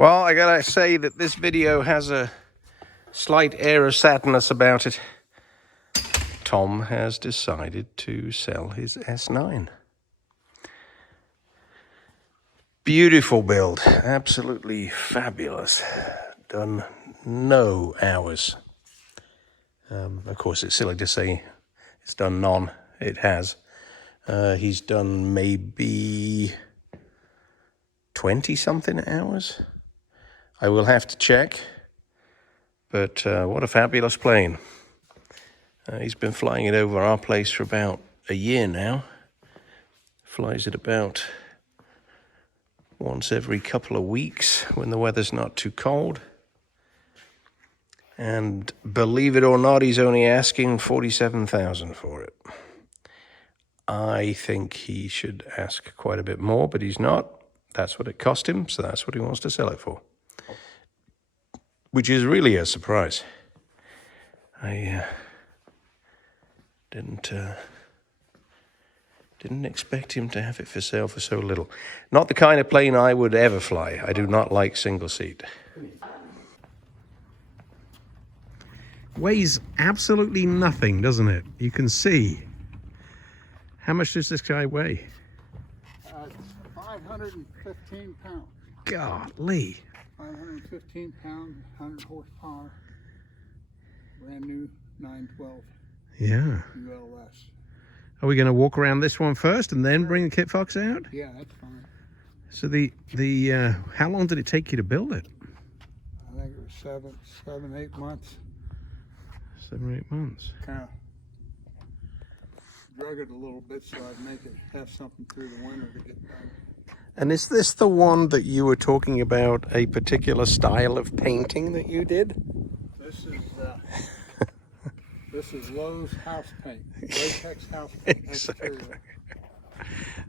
Well, I gotta say that this video has a slight air of sadness about it. Tom has decided to sell his S9. Beautiful build, absolutely fabulous. Done no hours. Of course, it's silly to say it's done none. It has. He's done maybe 20-something hours. I will have to check. But what a fabulous plane. He's been flying it over our place for about a year now. Flies it about once every couple of weeks when the weather's not too cold. And believe it or not, he's only asking $47,000 for it. I think he should ask quite a bit more, but he's not. That's what it cost him, so that's what he wants to sell it for. Which is really a surprise. I didn't expect him to have it for sale for so little. Not the kind of plane I would ever fly. I do not like single seat. Weighs absolutely nothing, doesn't it? You can see. How much does this guy weigh? It's 515 pounds. Golly. 515 pounds, 100 horsepower. Brand new 912 Yeah. ULS. Are we going to walk around this one first and then bring the Kit Fox out? Yeah, that's fine. So how long did it take you to build it? I think it was 8 months. 7 or 8 months. Kind of drug it a little bit so I'd make it have something through the winter to get done. And is this the one that you were talking about, a particular style of painting that you did? This is Lowe's house paint, latex house paint. Exactly.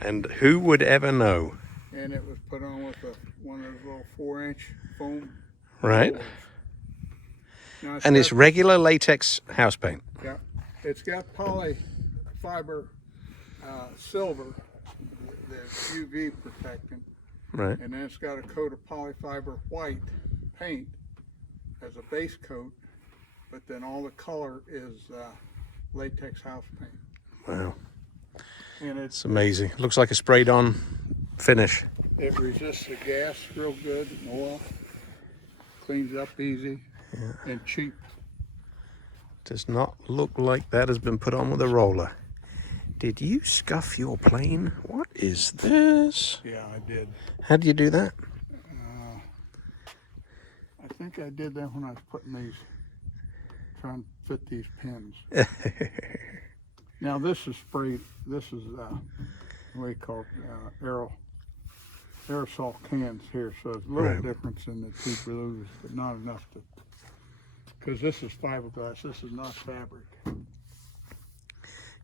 And who would ever know? And it was put on with one of those little 4-inch foam. Right. rollers. Now And it's regular latex house paint. Yeah, it's got poly fiber silver, the UV protectant, Right. and then it's got a coat of polyfiber white paint as a base coat, but then all the color is latex house paint. Wow. And It's amazing. It looks like a sprayed on finish. it resists the gas real good and oil, cleans up easy and cheap. Does not look like that has been put on with a roller. Did you scuff your plane? What is this? Yeah, I did. How do you do that? I think I did that when I was putting these, trying to fit these pins. Now this is sprayed, this is what do you call it, aerosol cans here, so there's a little Right. difference in the two blues, but not enough to, because this is fiberglass, this is not fabric.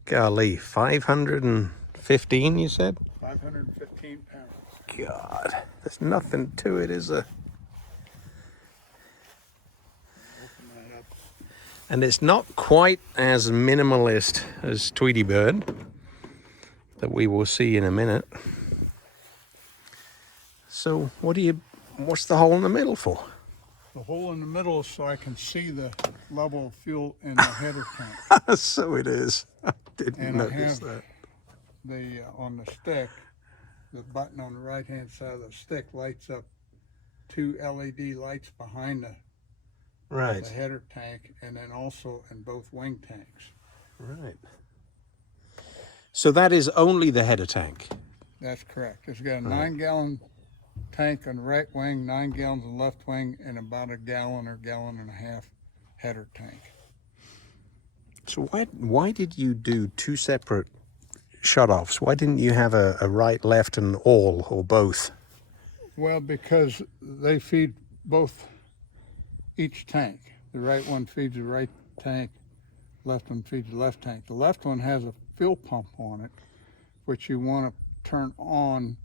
Golly, 515 you said? 515 pounds. God, there's nothing to it, is there? Open that up. And it's not quite as minimalist as Tweety Bird that we will see in a minute. So what's the hole in the middle for? The hole in the middle is so I can see the level of fuel in the header tank. So it is. I didn't And I notice have that. on the stick, the button on the right hand side of the stick lights up 2 LED lights behind the Right. header tank, and then also in both wing tanks. Right. So that is only the header tank. That's correct. It's got a 9-gallon tank on the right wing, 9 gallons on the left wing, and about a gallon or gallon and a half header tank. So why did you do 2 separate shutoffs? Why didn't you have a right, left, and all, or both? Well, because they feed both each tank. The right one feeds the right tank, left one feeds the left tank. The left one has a fuel pump on it, which you want to turn on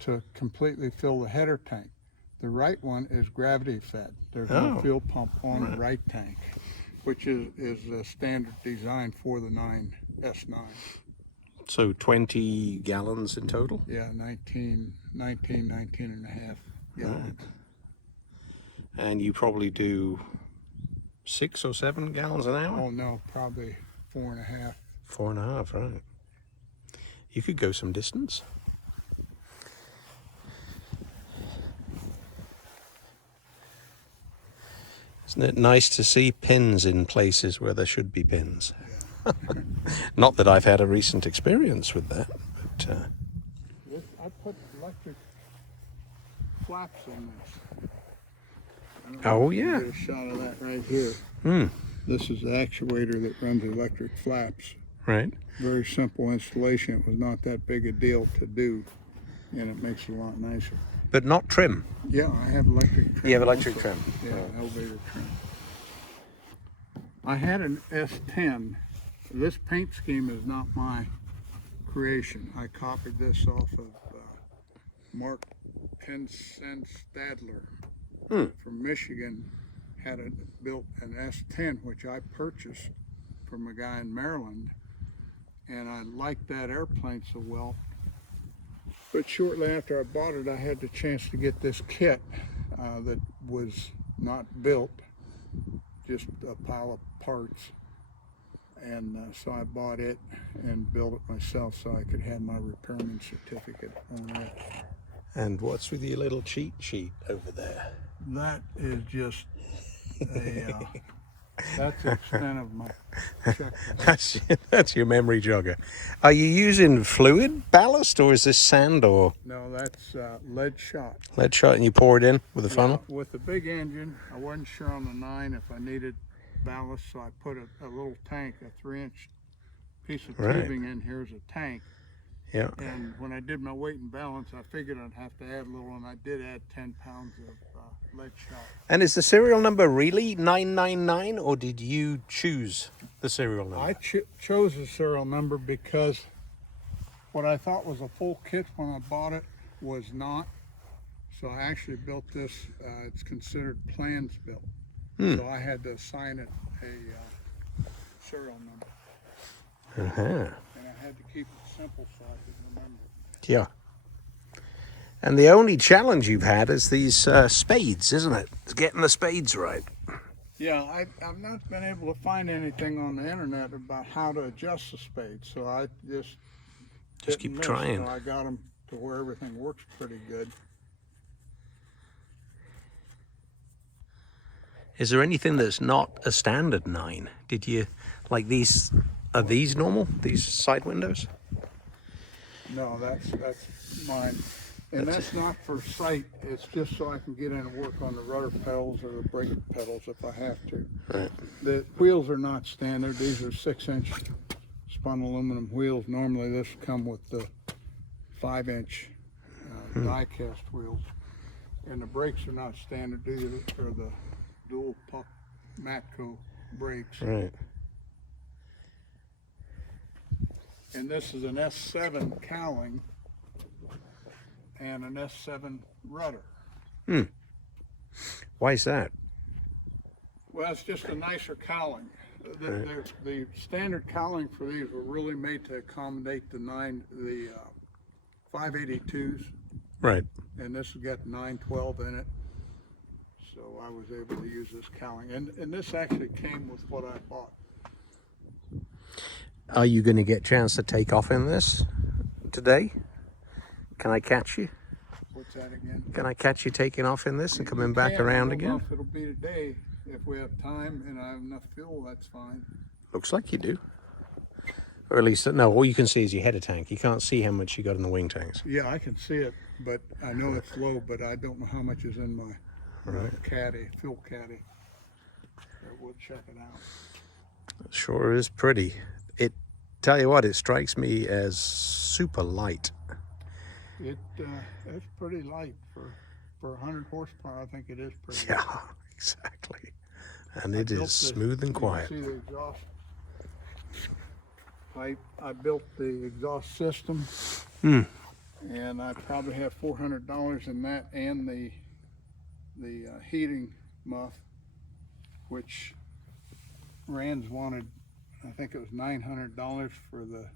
to completely fill the header tank. The right one is gravity fed. There's no fuel pump on the right tank, which is a standard design for the S9. So 20 gallons in total? Yeah, 19 and a half gallons. And you probably do 6 or 7 gallons an hour? Oh no, probably 4.5. 4.5, right. You could go some distance. Isn't it nice to see pins in places where there should be pins? Yeah. Not that I've had a recent experience with that, but I put electric flaps in this. I don't know oh if you yeah. can get a shot of that right here. Hmm. This is the actuator that runs electric flaps. Right. Very simple installation. It was not that big a deal to do, and it makes it a lot nicer. But not trim. Yeah, I have electric trim. You have electric also. trim. Yeah, Oh. elevator trim. I had an S10. This paint scheme is not my creation. I copied this off of Mark Pensen Stadler from Michigan. Had built an S10, which I purchased from a guy in Maryland, and I liked that airplane so well. But shortly after I bought it, I had the chance to get this kit that was not built, just a pile of parts. And so I bought it and built it myself so I could have my repairman certificate on it. And what's with your little cheat sheet over there? That is just that's the extent of my checkbook. That's your memory jogger. Are you using fluid ballast or is this sand or No, that's lead shot. lead shot and you pour it in with a funnel? Yeah, with the big engine, I wasn't sure on the 9 if I needed ballast, so I put a little tank, a 3-inch piece of Right. tubing in here as a tank. Yeah. And when I did my weight and balance, I figured I'd have to add a little, and I did add 10 pounds of lead shot. And is the serial number really 999 or did you choose the serial number? I chose the serial number because what I thought was a full kit when I bought it was not. So I actually built this, it's considered plans built. So I had to assign it a serial number. Uh-huh. And I had to keep it simple so I could remember. Yeah. And the only challenge you've had is these spades, isn't it? It's getting the spades right. Yeah, I've not been able to find anything on the internet about how to adjust the spade, so I just hit keep and miss. trying. So I got them to where everything works pretty good. Is there anything that's not a standard 9? Did you, like these, are these normal, these side windows? No, that's mine. And that's not for sight, it's just so I can get in and work on the rudder pedals or the brake pedals if I have to. Right. The wheels are not standard, these are 6-inch spun aluminum wheels. Normally this come with the 5-inch die cast wheels. And the brakes are not standard either, they're the dual puck Matco brakes. Right. And this is an S7 cowling and an S7 rudder. Why is that? Well, it's just a nicer cowling. The standard cowling for these were really made to accommodate the 582s, Right. and this has got 912 in it. So I was able to use this cowling, and this actually came with what I bought. Are you going to get a chance to take off in this today? Can I catch you? What's that again? Can I catch you taking off in this and coming back I around don't know again? if it'll be today. If we have time and I have enough fuel, that's fine. Looks like you do. Or at least, no, all you can see is your header tank. You can't see how much you got in the wing tanks. Yeah, I can see it, but I know it's low, but I don't know how much is in my caddy, fuel caddy. We'll check it out. It sure is pretty. Tell you what, it strikes me as super light. It's pretty light for 100 horsepower. I think it is pretty. Yeah, light. exactly. And it is smooth and quiet. You see the exhaust pipe? I built the exhaust system, and I probably have $400 in that and the heating muff, which Rand's wanted. I think it was $900 for the.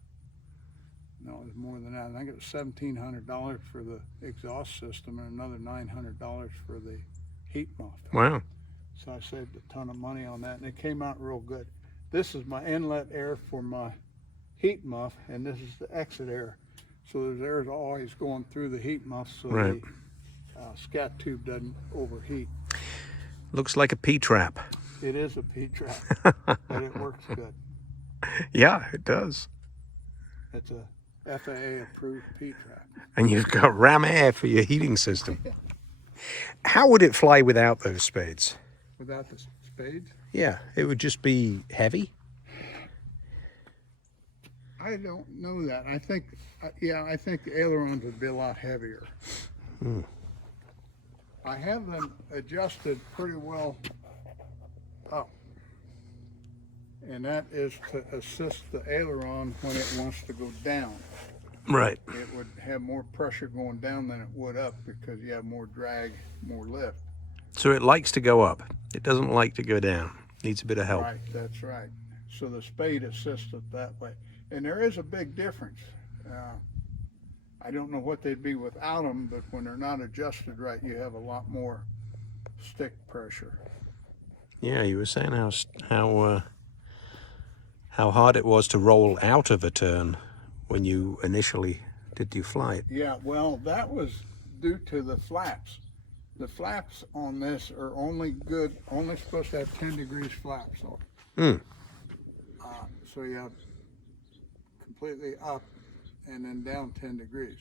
No, it was more than that. I think it was $1,700 for the exhaust system and another $900 for the heat muff. Wow. So I saved a ton of money on that, and it came out real good. This is my inlet air for my heat muff, and this is the exit air. So there's air always going through the heat muff, so Right. the scat tube doesn't overheat. Looks like a P-trap. It is a P-trap, but it works good. Yeah, it does. It's a FAA approved P-trap. And you've got ram air for your heating system. How would it fly without those spades? Without the spades? Yeah, it would just be heavy. I don't know that. I think, I think the ailerons would be a lot heavier. I have them adjusted pretty well up. And that is to assist the aileron when it wants to go down. Right. It would have more pressure going down than it would up because you have more drag, more lift. So it likes to go up. It doesn't like to go down. Needs a bit of help. Right, that's right. So the spade assists it that way. And there is a big difference. I don't know what they'd be without them, but when they're not adjusted right, you have a lot more stick pressure. Yeah, you were saying how hard it was to roll out of a turn when you initially did your flight. Yeah, well, that was due to the flaps. The flaps on this are only supposed to have 10 degrees flaps on it. So you have completely up and then down 10 degrees.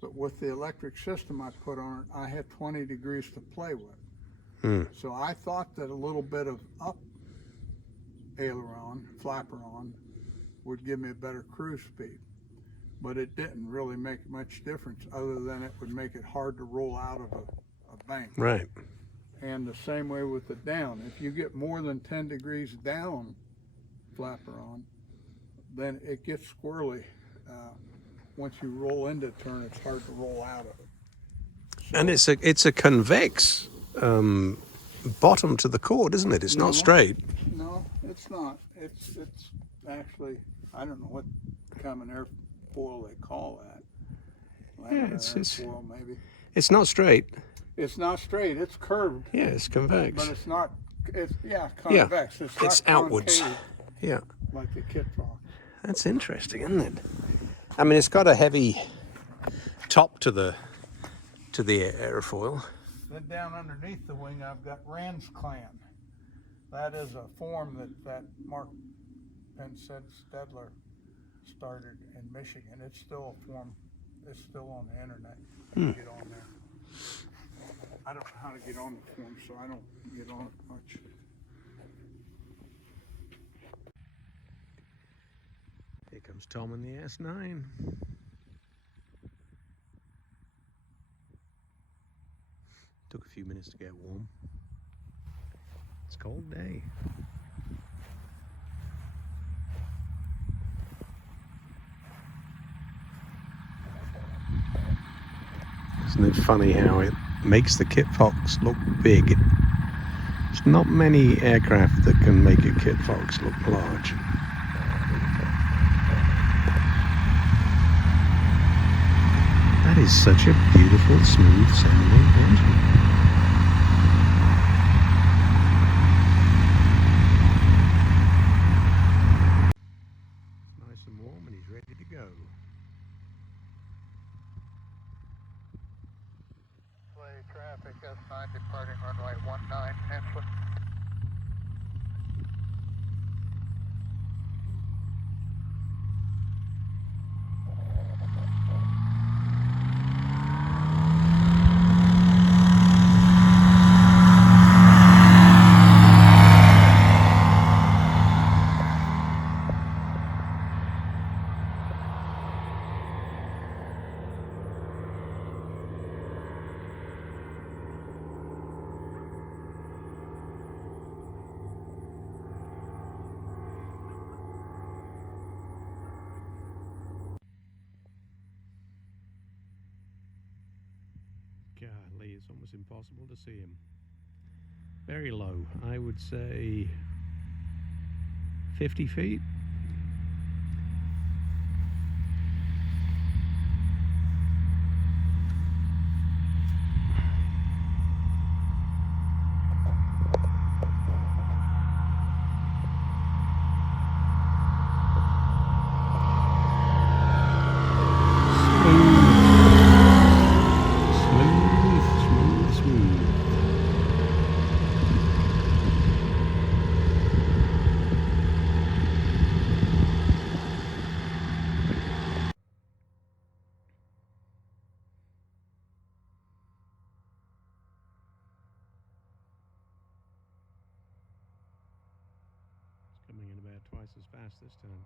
But with the electric system I put on it, I had 20 degrees to play with. So I thought that a little bit of up aileron, flaperon, would give me a better cruise speed. But it didn't really make much difference other than it would make it hard to roll out of a bank. Right. And the same way with the down. If you get more than 10 degrees down flaperon, then it gets squirrely. Once you roll into a turn, it's hard to roll out of it. So, And it's a convex bottom to the cord, isn't it? It's not straight. No, it's not. It's actually, I don't know what common airfoil they call that. Yeah, it's airfoil maybe. It's not straight. It's not straight. It's curved. Yeah, it's convex. But it's not. It's convex. It's not outwards. concave Yeah. like the kit rock. That's interesting, isn't it? I mean, it's got a heavy top to the airfoil. Then down underneath the wing, I've got Rand's Clan. That is a form that Mark Stedler started in Michigan. It's still a form. It's still on the internet. You can get on there. I don't know how to get on the form, so I don't get on it much. Here comes Tom in the S9. Took a few minutes to get warm. It's a cold day. Isn't it funny how it makes the Kit Fox look big? There's not many aircraft that can make a Kit Fox look large. That is such a beautiful, smooth sounding engine. It's nice and warm and he's ready to go. Traffic S9 departing runway 19, Hensley. Golly, it's almost impossible to see him. Very low, I would say 50 feet. twice as fast this time.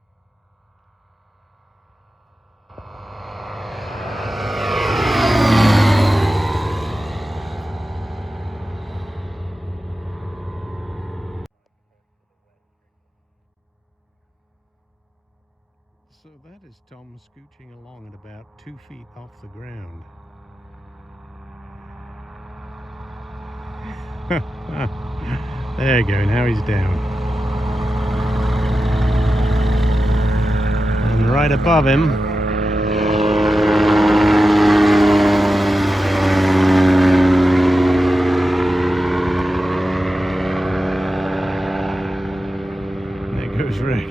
So that is Tom scooching along at about 2 feet off the ground. There you go, now he's down. And right above him, there goes Rick.